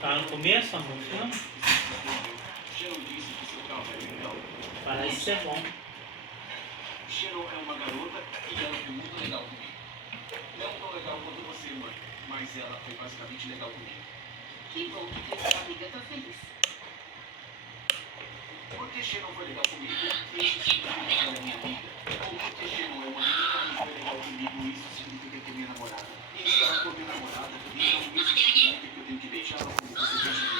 Tá no começo, amor? Não? Parece ser bom. Sharon é uma garota e ela foi muito legal comigo. Não tão legal quanto você, mãe, mas ela foi basicamente legal comigo. Que bom que sua amiga tá feliz. Porque Sharon foi legal comigo, isso significa que ela é minha amiga. Ou porque Sharon é uma menina e foi legal comigo, isso significa que é minha namorada. E se ela for minha namorada, então isso significa que eu tenho que deixá-la como você quer.